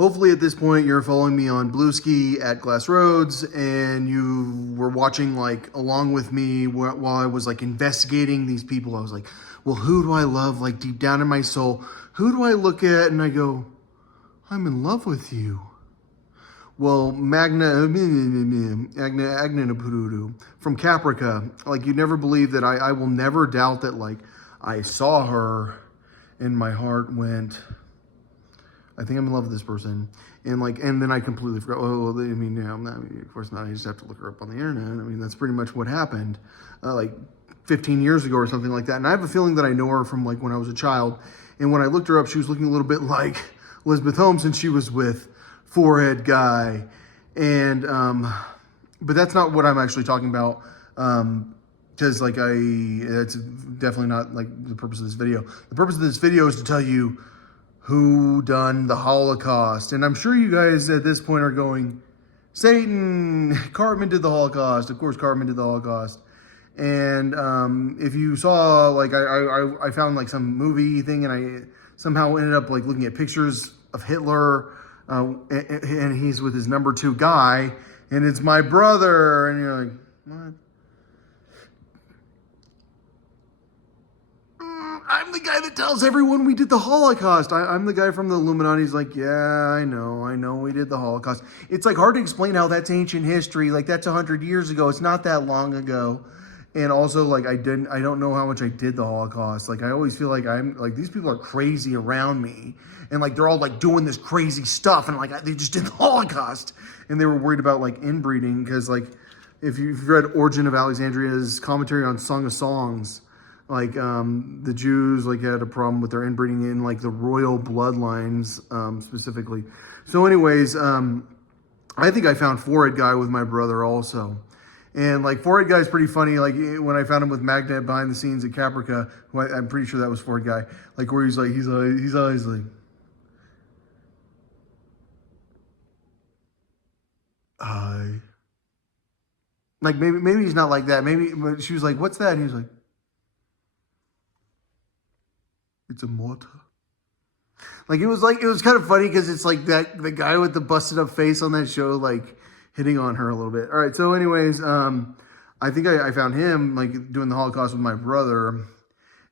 Hopefully at this point you're following me on Blueski at Glass Roads and you were watching like along with me while I was like investigating these people. I was like, well, who do I love like deep down in my soul? Who do I look at and I go, I'm in love with you. Well, Agna from Caprica, like you never believe that I will never doubt that like I saw her and my heart went, I think I'm in love with this person. And then I completely forgot. Oh, I mean, yeah, of course not. I just have to look her up on the internet. I mean, that's pretty much what happened like 15 years ago or something like that. And I have a feeling that I know her from like when I was a child. And when I looked her up, she was looking a little bit like Elizabeth Holmes, and she was with Forehead Guy. And, but that's not what I'm actually talking about. Because it's definitely not like the purpose of this video. The purpose of this video is to tell you who done the Holocaust. And I'm sure you guys at this point are going, Satan, Cartman did the Holocaust. Of course, Cartman did the Holocaust. And if you saw, like, I found like some movie thing, and I somehow ended up like looking at pictures of Hitler, and he's with his number 2 guy, and it's my brother, and you're like, what? I'm the guy that tells everyone we did the Holocaust. I'm the guy from the Illuminati. He's like, yeah, I know we did the Holocaust. It's like hard to explain how that's ancient history. Like that's 100 years ago. It's not that long ago. And also like I don't know how much I did the Holocaust. Like I always feel like I'm like, these people are crazy around me. And like, they're all like doing this crazy stuff. And like, they just did the Holocaust. And they were worried about like inbreeding. Because like, if you've read Origin of Alexandria's commentary on Song of Songs, like the Jews like had a problem with their inbreeding in like the royal bloodlines specifically. So anyways, I think I found Forehead Guy with my brother also. And like Forehead Guy is pretty funny. Like when I found him with Magnet behind the scenes at Caprica, I'm pretty sure that was Forehead Guy. Like where he's always like, I. Like maybe he's not like that. Maybe, but she was like, what's that? And he was like, it's a mortar. Like it was kind of funny because it's like that the guy with the busted up face on that show, like hitting on her a little bit. All right, so anyways, I think I found him like doing the Holocaust with my brother,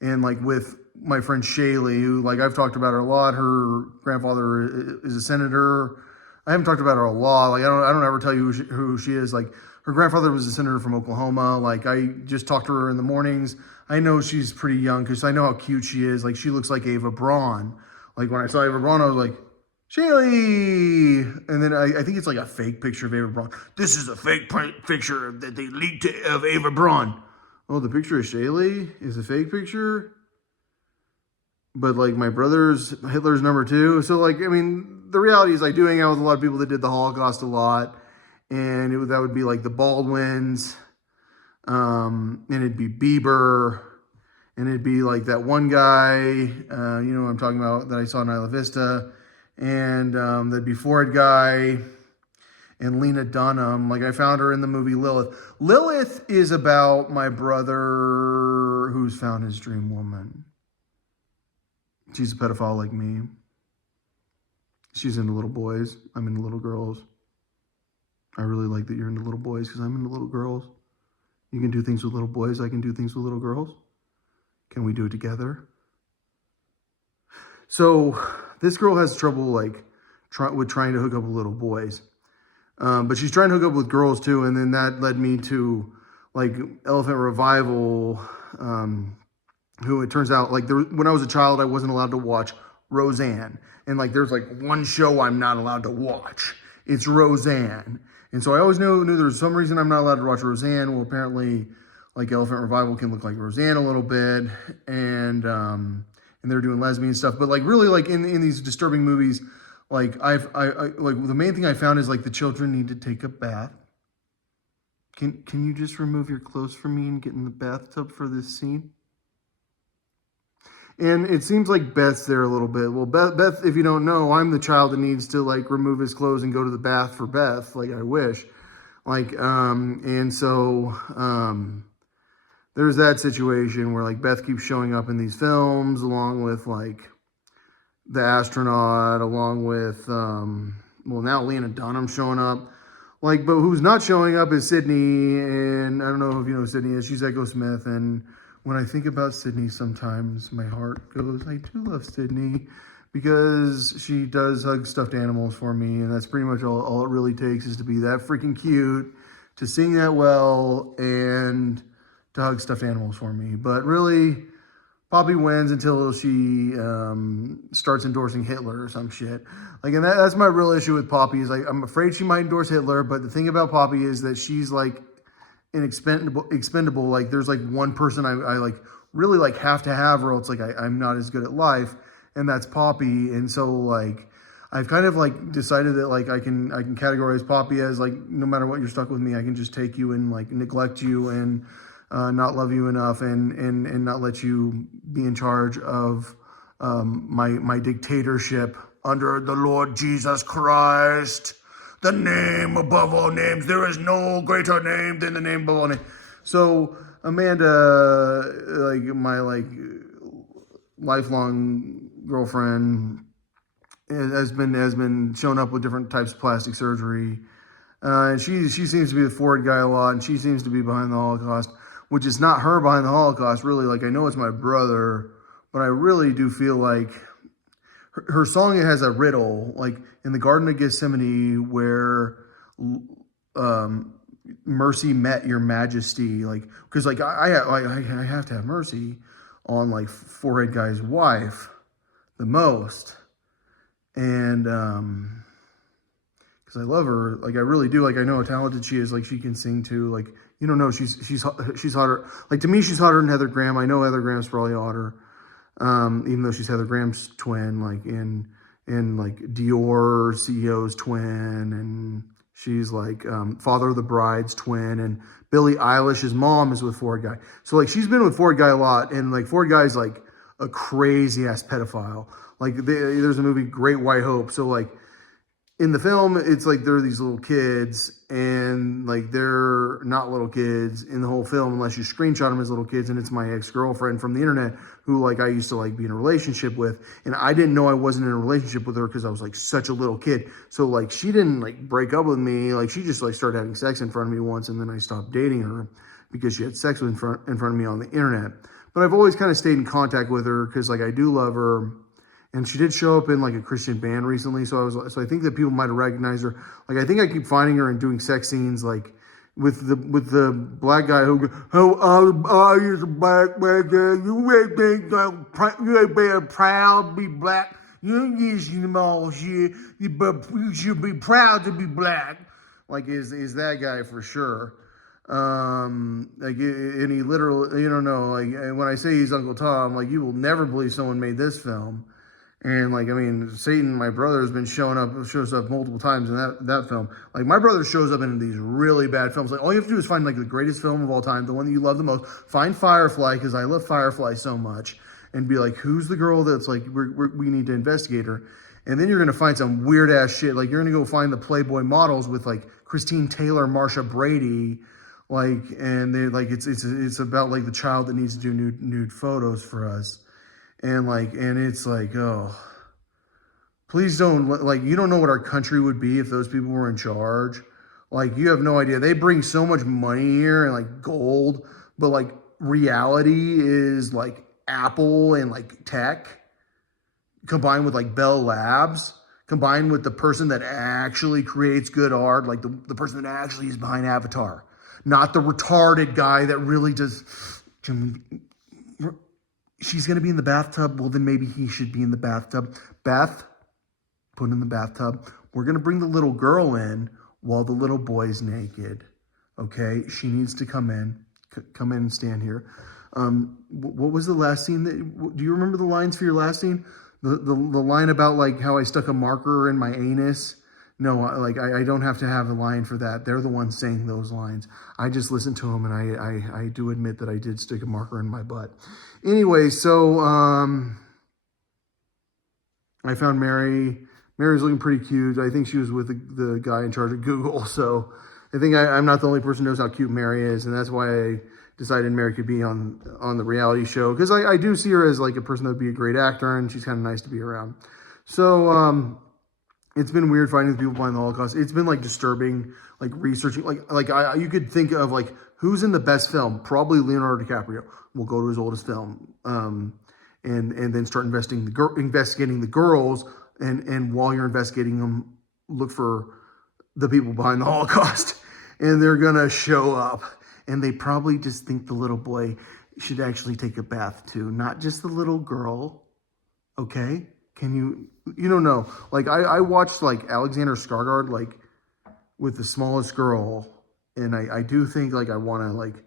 and like with my friend Shaylee, who like I've talked about her a lot. Her grandfather is a senator. I haven't talked about her a lot. Like I don't ever tell you who she is. Like her grandfather was a senator from Oklahoma. Like I just talked to her in the mornings. I know she's pretty young because I know how cute she is. Like she looks like Ava Braun. Like when I saw Ava Braun, I was like, Shaylee. And then I think it's like a fake picture of Ava Braun. This is a fake picture that they leaked of Ava Braun. Oh, the picture of Shaylee is a fake picture? But like my brother's Hitler's number 2. So like, I mean, the reality is I do hang out with a lot of people that did the Holocaust a lot. And that would be like the Baldwins. And it'd be Bieber. And it'd be like that one guy, you know what I'm talking about, that I saw in Isla Vista. And that'd be Forehead Guy and Lena Dunham. Like I found her in the movie Lilith. Lilith is about my brother who's found his dream woman. She's a pedophile like me. She's into little boys. I'm into little girls. I really like that you're into little boys because I'm into little girls. You can do things with little boys. I can do things with little girls. Can we do it together? So this girl has trouble like trying to hook up with little boys. But she's trying to hook up with girls too. And then that led me to like Elephant Revival, who it turns out like when I was a child, I wasn't allowed to watch Roseanne. And like there's like one show I'm not allowed to watch. It's Roseanne. And so I always knew there's some reason I'm not allowed to watch Roseanne. Well, apparently like Elephant Revival can look like Roseanne a little bit. And they're doing lesbian stuff. But like really like in these disturbing movies, like I like the main thing I found is like the children need to take a bath. Can you just remove your clothes from me and get in the bathtub for this scene? And it seems like Beth's there a little bit. Well, Beth, if you don't know, I'm the child that needs to like remove his clothes and go to the bath for Beth. Like I wish. Like, and so, there's that situation where like Beth keeps showing up in these films along with like the astronaut, along with well, now Lena Dunham showing up. Like, but who's not showing up is Sydney, and I don't know if you know who Sydney is. She's Echo Smith, and when I think about Sydney, sometimes my heart goes, I do love Sydney, because she does hug stuffed animals for me, and that's pretty much all it really takes, is to be that freaking cute, to sing that well, and to hug stuffed animals for me. But really, Poppy wins until she starts endorsing Hitler or some shit. Like, and that's my real issue with Poppy, is like, I'm afraid she might endorse Hitler, but the thing about Poppy is that she's like an expendable. Like, there's like one person I like really like have to have, or else like I'm not as good at life, and that's Poppy. And so like I've kind of like decided that like I can categorize Poppy as like, no matter what, you're stuck with me. I can just take you and like neglect you and not love you enough, and not let you be in charge of my dictatorship under the Lord Jesus Christ, the name above all names. There is no greater name than the name above all names. So Amanda, like my like lifelong girlfriend, has been showing up with different types of plastic surgery. And she seems to be the forward guy a lot, and she seems to be behind the Holocaust, which is not her behind the Holocaust, really. Like, I know it's my brother, but I really do feel like her song, it has a riddle, like in the Garden of Gethsemane, where mercy met your majesty. Like, because like I have to have mercy on like forehead guy's wife the most, and because I love her, like I really do. Like, I know how talented she is. Like, she can sing too. Like, you don't know, she's hotter. Like, to me, she's hotter than Heather Graham. I know Heather Graham's probably hotter, even though she's Heather Graham's twin, like in like Dior CEO's twin, and she's like Father of the Bride's twin, and Billie Eilish's mom is with Ford Guy. So like, she's been with Ford Guy a lot, and like Ford Guy's like a crazy ass pedophile. Like, there's a movie Great White Hope. So like, in the film, it's like there are these little kids, and like they're not little kids in the whole film unless you screenshot them as little kids, and it's my ex-girlfriend from the internet who like I used to like be in a relationship with, and I didn't know I wasn't in a relationship with her because I was like such a little kid. So like, she didn't like break up with me. Like, she just like started having sex in front of me once, and then I stopped dating her because she had sex in front of me on the internet. But I've always kind of stayed in contact with her because like I do love her. And she did show up in like a Christian band recently, so I think that people might have recognized her. Like, I think I keep finding her and doing sex scenes like with the black guy who you're a black man, you ain't being proud to be black. You ain't using them all shit, but you should be proud to be black. Like, is that guy for sure? Like, and he literally, you don't know, like, and when I say he's Uncle Tom, like, you will never believe someone made this film. And like, I mean, Satan, my brother, shows up multiple times in that film. Like, my brother shows up in these really bad films. Like, all you have to do is find like the greatest film of all time, the one that you love the most. Find Firefly, because I love Firefly so much, and be like, who's the girl that's like, we need to investigate her. And then you're gonna find some weird ass shit. Like, you're gonna go find the Playboy models with like Christine Taylor, Marsha Brady, like, and they like it's about like the child that needs to do nude photos for us. And like, and it's like, oh, please don't, like, you don't know what our country would be if those people were in charge. Like, you have no idea. They bring so much money here and like gold, but like reality is like Apple and like tech combined with like Bell Labs, combined with the person that actually creates good art, like the person that actually is behind Avatar, not the retarded guy that really does. She's going to be in the bathtub. Well, then maybe he should be in the bathtub. Beth, put in the bathtub. We're going to bring the little girl in while the little boy's naked. Okay? She needs to come in. Come in and stand here. What was the last scene? Do you remember the lines for your last scene? The line about like how I stuck a marker in my anus. No, like I don't have to have a line for that. They're the ones saying those lines. I just listened to them, and I do admit that I did stick a marker in my butt. Anyway, so I found Mary. Mary's looking pretty cute. I think she was with the guy in charge of Google. So I think I'm not the only person who knows how cute Mary is, and that's why I decided Mary could be on the reality show, because I do see her as like a person that would be a great actor, and she's kind of nice to be around. So it's been weird finding the people behind the Holocaust. It's been like disturbing, like researching, you could think of like who's in the best film. Probably Leonardo DiCaprio. We'll go to his oldest film, and then start investigating the girls, and while you're investigating them, look for the people behind the Holocaust, and they're gonna show up, and they probably just think the little boy should actually take a bath too, not just the little girl. Okay, you don't know. Like I watched like Alexander Skarsgård like with the smallest girl, and I do think like I want to like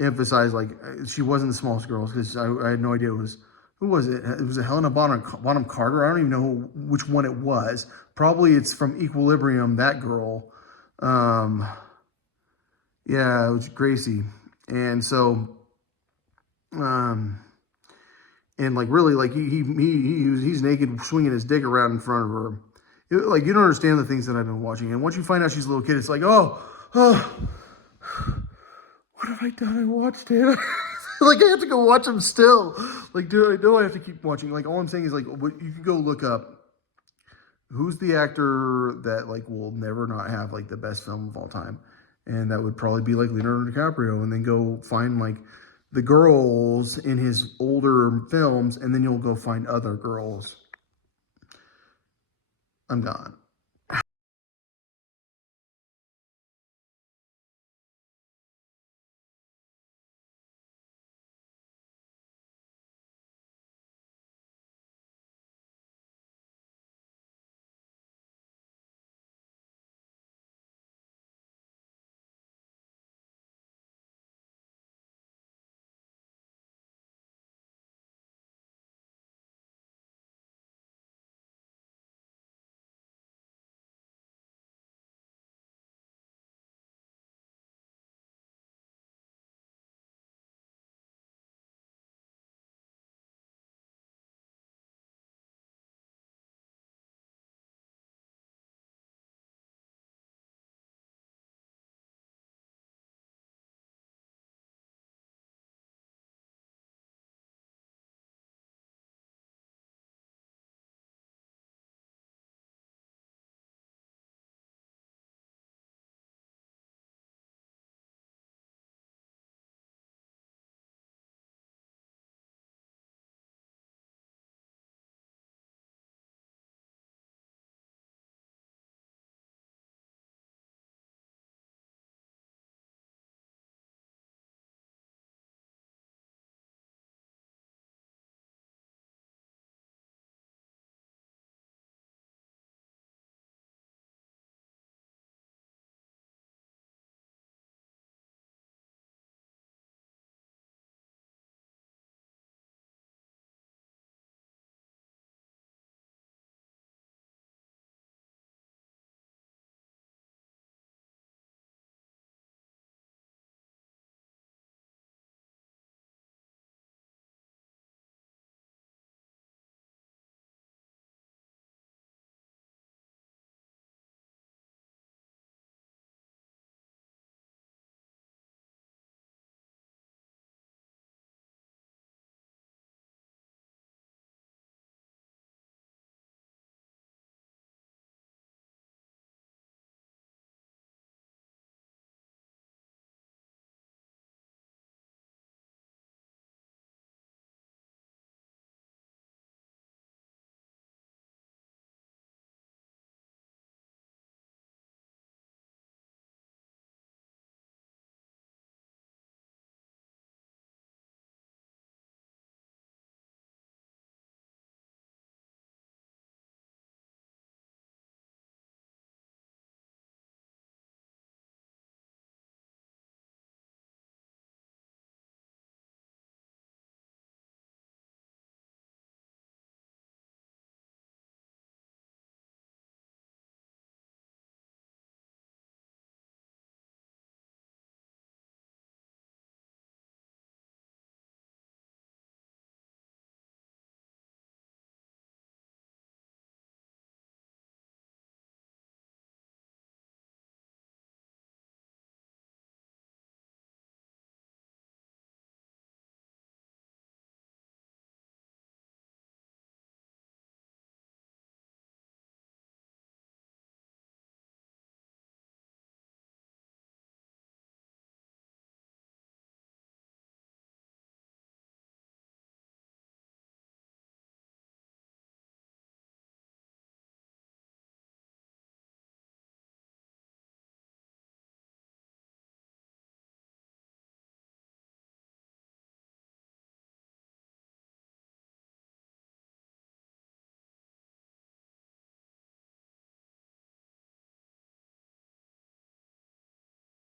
emphasize like she wasn't the smallest girl, because I had no idea it was. Who was it? It was a Helena Bonham Carter. I don't even know which one it was. Probably it's from Equilibrium, that girl. Yeah, it was Gracie. And so, and like really, like he's naked, swinging his dick around in front of her. Like you don't understand the things that I've been watching. And once you find out she's a little kid, it's like, oh, what have I done? I watched it. Like I have to go watch them still. Like, do I have to keep watching? Like all I'm saying is like, you can go look up who's the actor that like will never not have like the best film of all time, and that would probably be like Leonardo DiCaprio, and then go find like the girls in his older films, and then you'll go find other girls. I'm gone.